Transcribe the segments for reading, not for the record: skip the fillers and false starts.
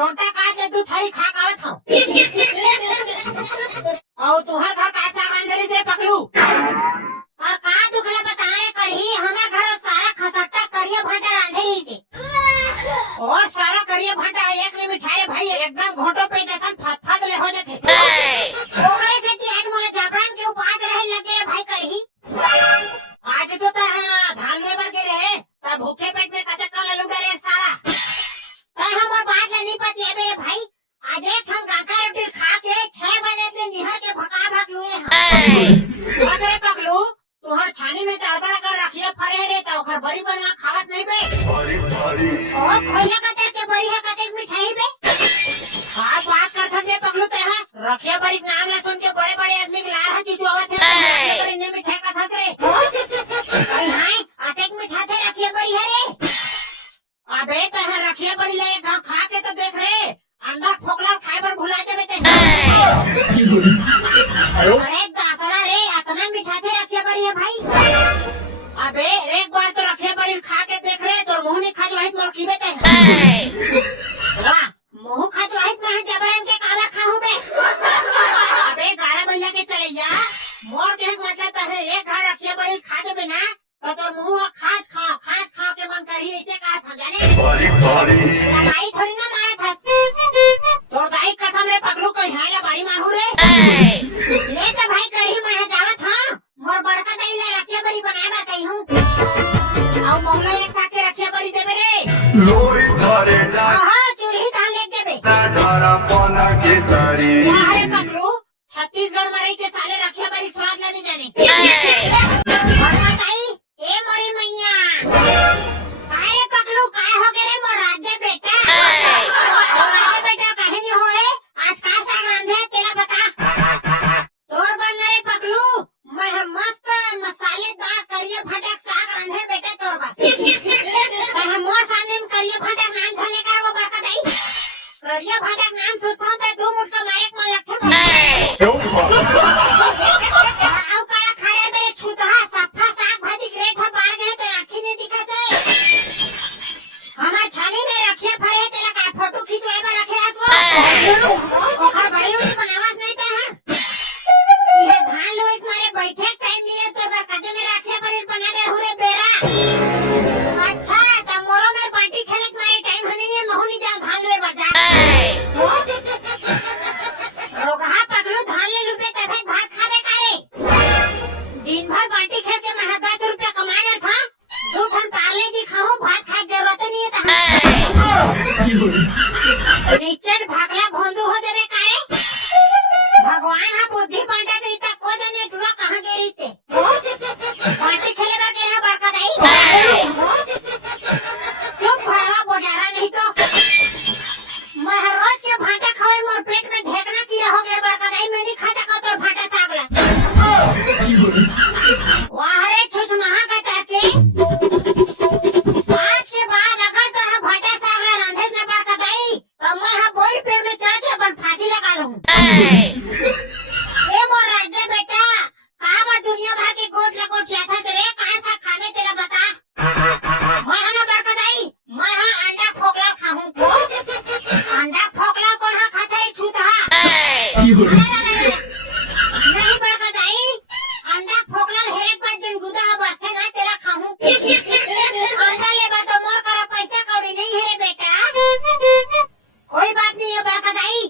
टोंटा काट के दू थारी खा आवत हूँ। और तुहर घर का साग अंदर से पकड़ू और का दुखड़ा बताए कढ़ी हमारे घर सारा खसट्टा करिया भांटा रांधे ही से और सारा करिया भांटा एक ने मिठाई भाई एकदम घोटो पे जैसा फत ले हो जाते ओकरे से कि आज मोला जाबरान के उपास रहे लगे रे भाई कढ़ी आज तो धान लेबर के रहे तब भूखे पेट में कतक का लल्लू डरे सारा तय हमर बात नहीं पति है मेरे भाई आज एक हम गाका रोटी खा के 6 बजे से निहर के भगा भाग लुए हैं अरे पकलू तुहर छानी में तड़बड़ा कर रखिए फरे रे तो ओकर बड़ी बना खावत नहीं बे ओ खोइला का तेरे के बड़ी है कतेक मिठाई बे हां बात करथन बे पकलू ते हां रखिया बड़ी नाम ले सुन के बड़े बड़े आदमी के लार हची जोवत है रखिया बड़ी ने मिठाई का थस रे अरे हां अतेक मिठा थे रखिया बड़ी है रे अबे तो रखिया बड़ी ले गांव खा के तो देख रे अंडा फोकला खाइबर भुला जाबे ते अरे दासड़ा रे इतना मीठा थे रखिया बड़ी है भाई अबे एक बार तो रखिया बड़ी खा के देख रे तो मुंह नहीं खाजवाहित मोर कीबे ते वाह मुंह खाजवाहित में जबरन के काला खाहू बे अबे गाड़ा भैया के चलैया मोर के मतलब है एक घर रखिया बड़ी खा दे बिना तो मुंह खास खाओ के मन करी ऐसे कहा था जाने भाई थोड़ी ना मारा था तो दाई कसम रे पकड़ू कोई है या बारी मारू रे ले तो भाई कढ़ी में जावत हां मोर बड़का दाई ले रखिया बड़ी बनाए बार कही हूं और मौला एक साथ के रखिया बड़ी देबे रे लोरी धरे ना हां चूल्ही दाल ले देबे धारा कोना के तारी अरे पकड़ू छत्तीसगढ़ में रही के साले रखिया बड़ी स्वाद लेने जाने ए मोरी मैया काहे पकलू काहे हो गए रे मोर राज्य बेटा राज्य बेटा काहे नहीं हो रे आज का साग रांधे तेरा बता तोर बन रे पकलू मैं हम मस्त मसालेदार करिए भटक साग रांधे बेटा तोर बा हम मोर सामने में करिए भटक नाम धले कर वो बड़का दाई करिए भटक नाम सुथो ते दो मुठ का मारे को लगथे आउ काला खड़े मेरे छुतहा सफा साग भाजी ग्रेट है बाढ़ गए तो आंखें नहीं दिखते हमार छानी में रखे फरे तेरा का फोटो खिंचवाए पर रखे आसवा ओखर बड़ी उस बनावस नहीं ते हैं ये धान लो एक मारे बैठे टाइम नहीं है तो बर कदे में रखे पर बना दे हुरे बेरा अच्छा त मोरो में पार्टी खेले मारे टाइम नहीं है महू नहीं जा धान लो बर जा रोगा पकड़ू धान ले लुबे तबे भात खावे कारे दिन भर बाटी खेल के मैं 10 रुपया कमाना था 2 ठन पार्ले जी खाऊं भात खाए जरूरत नहीं है रिचर्ड भागला भोंदू हो जावे कारे भगवान हा बुद्धि बांटा दे त को जाने टुरा कहां गेरी ते बाटी खेले बार के यहां बड़का दाई चुप भड़ा बोजारा नहीं तो मैं हर रोज के भाटा खावे मोर पेट में ढेकना की हो गया बड़का दाई मैं नहीं खाता का तोर भाटा सागला वाह रे छुछ महा का ताके आज के बाद अगर तो है भाटा सागरा रांधे न बड़का दाई तो मैं हा बोल पेड़ में चढ़ के अपन फांसी लगा लूं ए मोर राज्य बेटा कहां पर दुनिया भर के गोट लकोट था तेरे कहां था खाने तेरा बता मैं ना बड़का दाई मैं हा अंडा फोकला खाऊं अंडा फोकला कौन हा खाता है छूतहा नहीं बड़का दाई अंडा फोकला हेरे पर जन गुदा बसथे ना तेरा खाऊं अंडा ले बा तो मोर करा पैसा कौड़ी नहीं है रे बेटा कोई बात नहीं है बड़का दाई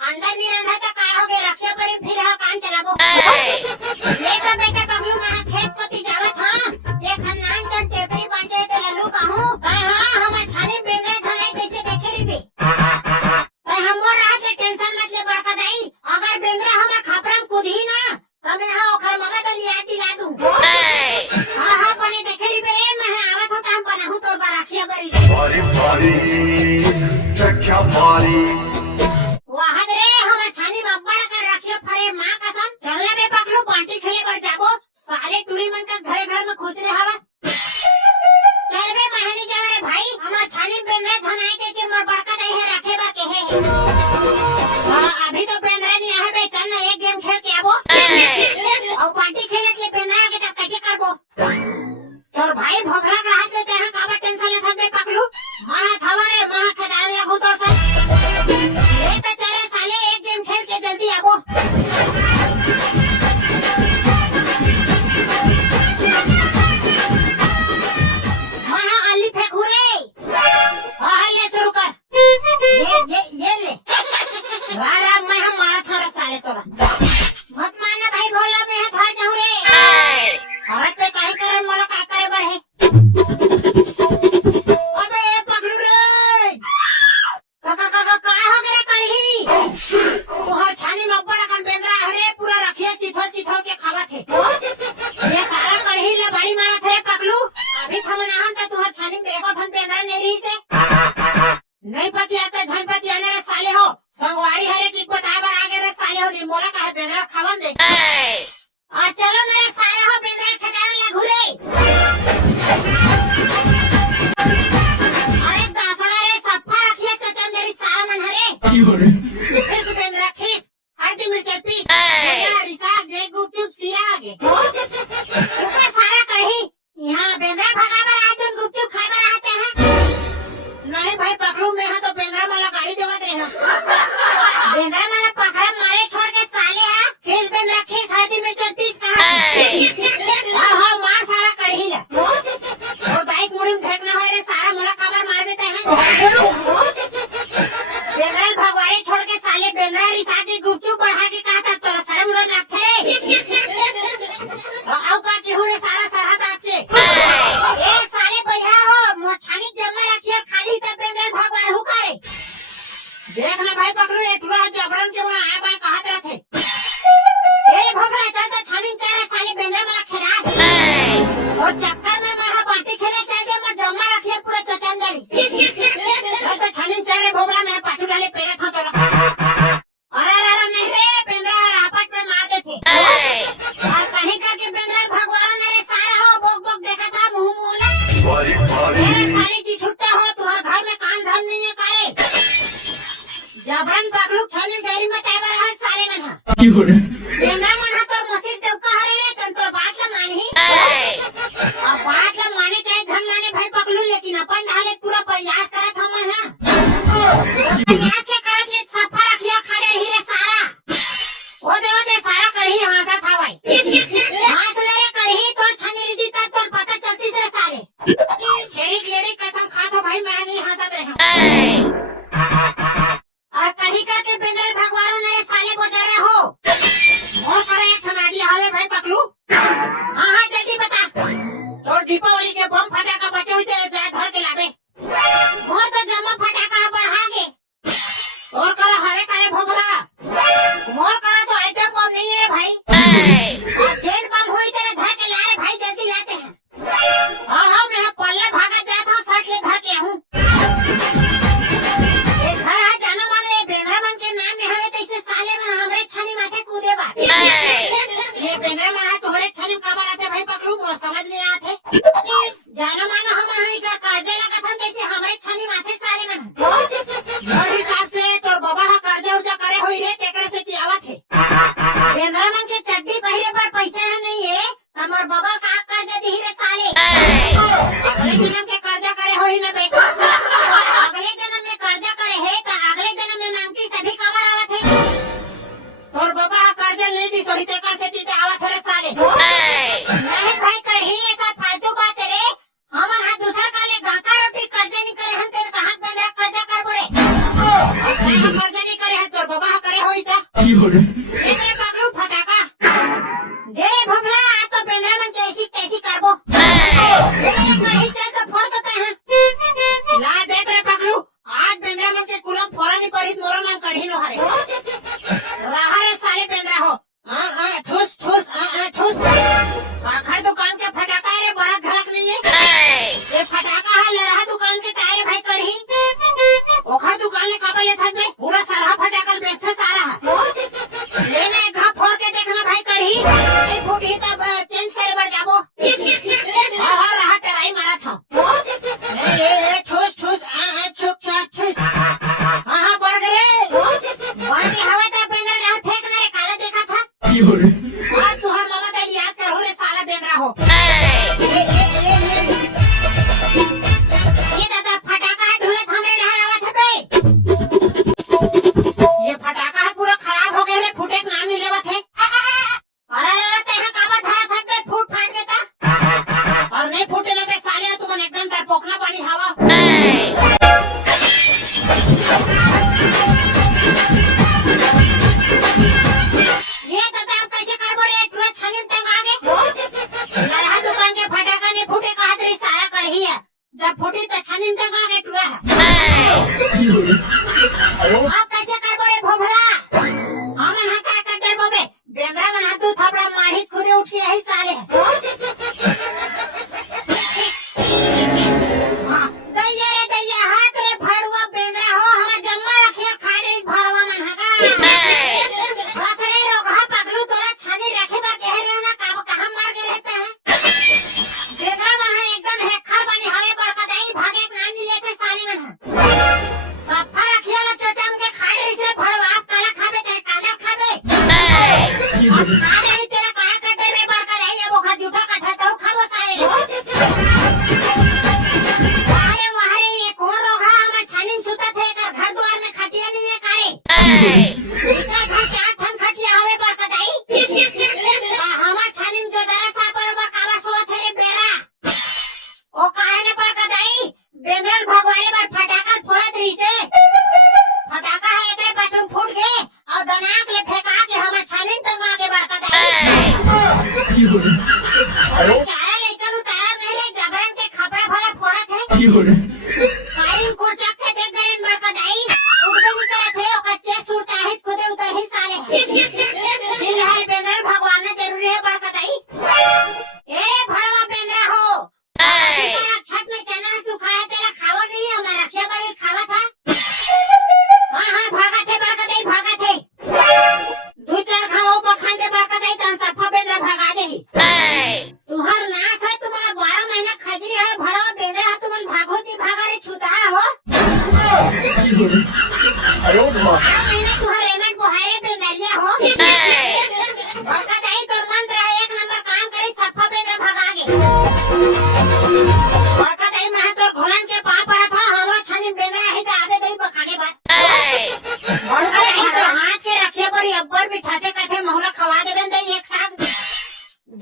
अंडा नहीं रंधा तो का हो गए रक्षा पर फिर हा काम चलाबो ले तो बेटा पगलू मैं खेत को ती जावत हां ये खन्नान जन टेबरी बांचे ते लल्लू कहूं हां हम छानी बेंगरे छनाई कैसे देखे री बे हम मोर राह से टेंशन मत ले बड़का दाई अगर बेंगरा हमर खपरम कुदी ना तो मैं हां ओखर ममा तो लिया दिला दूं हां बने देखे री बे मैं आवत हो काम बनाहू तोर बा रखिया बरी चक्का मारी वाहद रे हमर छानी में बड़ा कर रखियो फरे मां कसम चलने में पकड़ू बांटी खेले पर जाबो साले टूरी मन का घर में खुदने हवा चल बे महनी जावे रे भाई हमर छानी में बेंगरा छनाई के मोर बड़का दाई है रखे बा के है हां अभी तो बेंगरा नहीं है बे चल ना एक गेम खेल के आबो और बांटी खेले के बेंगरा के तब कैसे करबो तोर भाई भोगरा ग्राहक से ते हां काबा टेंशन ले सकबे पकड़ू मां थवा रे मां खदाल लागू तो सब गाड़ी है कि बता बर आगे रे साले हो नी मोला काहे बेंद्रा खावन दे और चलो मेरे सारे हो बेंद्रा ठेकाने ला घुरे अरे दासड़ा रे सफा रखिए चचन मेरी सारा मन हरे खिस बेंद्रा खिस हल्दी मिर्च पीस बेंद्रा रिसा दे गुपचुप सीरा आगे ऊपर सारा कढ़ी यहाँ बेंद्रा भगा बर आते गुपचुप खाए बर आते हैं नहीं भाई पकड़ू मैं है तो बेंद्रा वाला गाड़ी देवत रहे बेंद्रा वाला पकड़ा मारे छोड़ के साले है खीस बेंद्रा खीस हल्दी मिर्च पीस कहा हाँ मार सारा कढ़ी ला और बाइक मुड़ी में फेंकना हो रे सारा मोला खबर मार देते हैं बेंद्रा भगवारे छोड़ के साले बेंद्रा रिसा के गुपचुप बढ़ा के कहा था तोरा शर्म रो ना थे आओ का केहू रे सारा सरहद आपके ए साले भैया हो मोछानी जम्मा रखिए खाली तब बेंद्रा भगवार हु करे देख ना भाई पकड़ो एटुरा जबरन के वहां आ बा कहत रथे ए भगरा चल तो छानी चढ़े साले बेंद्रा मला खिला और चक्कर में मैं बाटी खेले चल दे मर जम्मा रखिए पूरा चचंदड़ी चल तो छानी चढ़े भोगला मैं पाछू डाले पेड़े था तोरा अरे नहीं रे बेंद्रा रापट में मार देथे और कहीं करके बेंद्रा भगवान ने सारा हो बोक बोक देखा था मुंह मुंह मेरे साले जी छुट्टा हो तुम्हारे घर में काम धाम नहीं है करे जबरन पकड़ू छानी गैरी में ताबर है साले मन बेंद्रा मन तोर मसीर टौका हरे रे तन तोर बात ला मानही अब बात ला माने चाहे झन माने भाई पकड़ू लेकिन अपन ढाले पूरा प्रयास करत हम हां प्रयास के करत ले सफा रखिया खड़े रही रे सारा ओ दे सारा कढ़ी हासा था भाई हाथ ले रे कढ़ी तोर छनी दी तब तोर पता चलती से साले शेरी लेडी कसम खा तो भाई मैं नहीं हंसत रहा और कहीं करके बेंद्रा भगवान ने साले बोझ रहे हो और करे एक खनाडी हावे भाई पकड़ू हां जल्दी बता तोर दीपावली के बम फटाका बचे हुए तेरे जा घर के लावे मोर तो जमा फटाका बढ़ा गे और करा हरे काले भोगला मोर करा तो आइटम बम नहीं है भाई और जेन बम हुई तेरे घर के लाए भाई जल्दी लाते हैं हां मैं पल्ले भागा जाता हूं सट ले घर के हूं ये घर है जाना माने बेंद्रा मन के नाम में हवे तैसे साले मन हमरे छनी माथे कूदे बा ये बेंद्रा मन तोहरे छनी काबर आते भाई पकड़ू मोर समझ नहीं आते जाना मानो हम हई कर कर्जे लगा था तैसे हमरे छनी माथे साले मन और हिसाब से तोर बाबा हा कर्जा उर्जा करे होई रे तेकरे से कियावत है बेंद्रा मन के चड्डी पहिरे पर पैसा है नहीं है हमर बाबा का कर्जा दी रे साले अगले जन्म के कर्जा करे होई ना बेटा अगले जन्म में कर्जा करे है तो अगले जन्म में मांगती सभी काबर आवत है तोर बाबा हा कर्जा ले दी सोही तेकर से तीते आवत है रे साले नहीं भाई कढ़ी ऐसा फालतू बात है रे हमर हाथ दूसर काले गाका रोटी कर्जा नहीं करे हम तेरे कहां बेंद्रा कर्जा करबो रे कर्जा नहीं करे है तोर बाबा हा करे होई ता मेरे पकड़ू फटाका दे भगला आ तो बेंद्रा मन कैसी कैसी करबो कढ़ी चल तो फोड़ देते हैं ला दे तेरे पकड़ू आज बेंद्रा मन के कुलम फोरन ही परित मोरो नाम कढ़ी लो हरे रहा रे साले बेंद्रा हो ठुस ठुस ठुस आखर दुकान के फटाका रे बड़ा धड़क नहीं है ये फटाका है लड़ा दुकान के तारे भाई कढ़ी ओखा दुकान ले काबा ले थक में पूरा सारा फटाका बेचते सारा लेने एक घा फोड़ के देखना भाई कढ़ी नहीं फूटी तब चेंज करे बर जाबो हां रहा टराई मारा था ए ठुस ठुस छुक छुक छुस हां बढ़ रे बढ़ के हवा तब बेंद्रा डाल फेंकना रे काला देखा था और तू हम मामा तेरी याद कर हो रे साला बेंद्रा हो ये दादा फटाका ढूले हमरे डाल आवा थे बे ये फटाका पूरा खराब हो गए रे फूटे के नाम नहीं लेवा थे अरे तेहा काबा धरा था बे फूट फाट देता और नहीं फूटे ना बे साले तू मन एकदम डरपोकना पानी हवा ये दादा आप कैसे करबो रे टूरा छानी टंगा गे लड़ा दुकान के फटाका ने फूटे कहा तेरी सारा कढ़ी है जब फूटी तो छानी टंगा गे टूरा आप कैसे करबो रे भोभला हमन हा का कर डरबो बे बेंद्रा मन हाथ थपड़ा मारी खुदे उठ के यही साले दैया रे दैया हाथ रे भड़ुआ बेंद्रा हो हम जम्मा रखिया खाड़ी भड़वा मन हगा इतना घर चार ठन खटिया हवे बरकदाई हमर छानिम जो दरा सा बरोबर कावा सोत है रे बेरा ओ काहे ने बरकदाई बेंगल भगवाने बार फटाका फोड़त रहीते फटाका है एकरे पाछू फूट गए और दनाक ले फेंका के हमर छानिम टंगा के बरकदाई चारा लेकर उतारा नहीं रे जबरन के खपरा भला फोड़त है काइन को चक्के देख गरन बरकदाई उड़बे नहीं करत है ओ कच्चे सुरता है खुदे उतर ही साले फिलहाल बेंगल भगवान ने जरूरी है बरकदाई ए भड़वा बेंद्रा हो हमारा छत में चना सुखाया तेरा खावा नहीं है हमारा रक्षा बड़ी खावा था हाँ भागा थे बरकदाई भागा थे दो चार खाओ पखान दे बरकदाई तन सफा बेंद्रा भागा दे तुहर नाच है तुम्हारा 12 महीना खजरी है भड़वा बेंद्रा है तुमन भागोती भागा रे छुता हो 12 महीना तुहर रेमेंट बोहारे बेंदरिया हो बरकदाई तोर मंत्र है एक नंबर काम करे सफा बेंद्रा भागा गे बरकदाई महा तोर घोलन के पांव पर था हमरो छनी बेंद्रा है तो आबे दई बखाने बात बरकदाई तो हाथ के रखे पर अब्बड़ मिठाते कथे मोहला खवा दे बेंदई एक साथ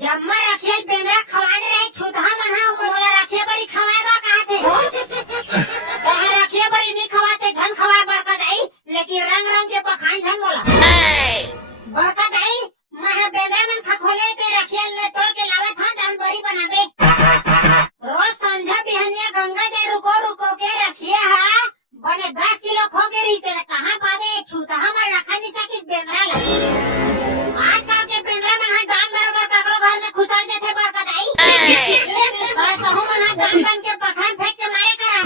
जम्मा रखे बेंद्रा खवा दे रहे छुधा मना मोहला रखे बड़ी खवाए बार कहा थे कहा रखे बड़ी नहीं खवाते झन खवाए बरकदाई लेकिन रंग रंग के पखान झन बोला बरकदाई महा बेंद्रा मन खखोले ते रखे ले तोड़ के लावे था दान बरी बनाबे रोज संध्या बिहनिया गंगा जे रुको रुको के रखिए हा बने 10 किलो खो के रही कहाँ पावे छूता हमर रखा नहीं सकी बेंद्रा लगी आजकल के बेंद्रा मन हा डान बरोबर ककरो घर में खुसर जाते बरकदाई कहूं मन हा डान बन के पखान फेंक के मारे करा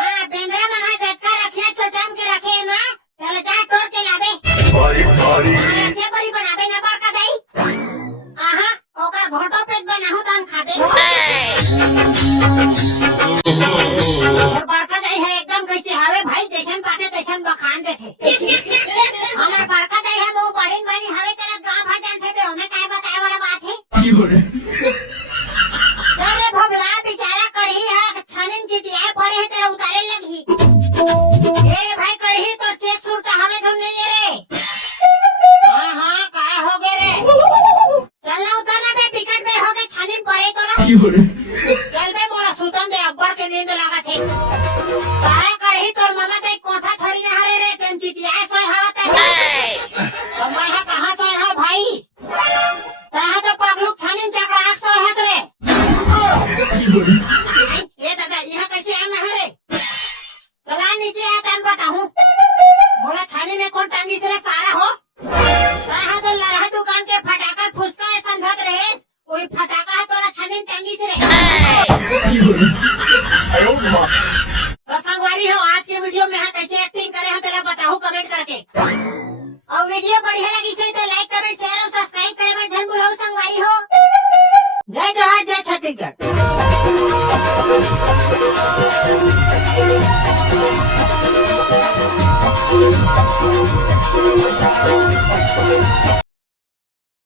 हां बेंद्रा मन हा जटका रखिया चोचम के रखे ना चल जा तोड़ के लाबे रखे बरी बनाबे ना बरकदाई आहा ओकर घोटो पेट बनाहु तन खाबे और बरकदाई है एकदम कैसे हावे भाई जैसन पाते तैसन बखान देथे हमर बरकदाई है वो बड़ीन बनी हवे तेरा गांव भर जानथे बे हमें काय बताए वाला बात है अरे भगला बेचारा कढ़ी है छनिन जीतिया परे है तेरा उतारे लगी अरे भाई कढ़ी तो चेक सुरता हमें तो नहीं है रे हां काय हो गए रे चलना उतारना बे विकेट पे हो गए छनिन परे तो ना चल बे मोला सुतन दे अब्बड़ के नींद लगा थे सारा कढ़ी तोर मामा ते कोठा थोड़ी ना हरे रे तेन जीतिया सोय हवा ते मैं कहां सोय हो भाई तहां तो पगलुक छनिन चक्राक सोय हत रे ये दादा यहां कैसे आना है रे चला नीचे आ तन बताऊं बोला छानी में कौन टांगी से सारा हो तहां तो लरहा दुकान के फटाकर फुसका समझत रहे ओई फटाका तोरा छनिन टांगी से रे तो संगवारी हो आज के वीडियो में कैसे एक्टिंग करे हैं तेरा बताओ कमेंट करके और वीडियो बढ़िया लगी तो लाइक कमेंट शेयर और सब्सक्राइब करे पर धन बुलाओ संगवारी हो जय जोहार जय छत्तीसगढ़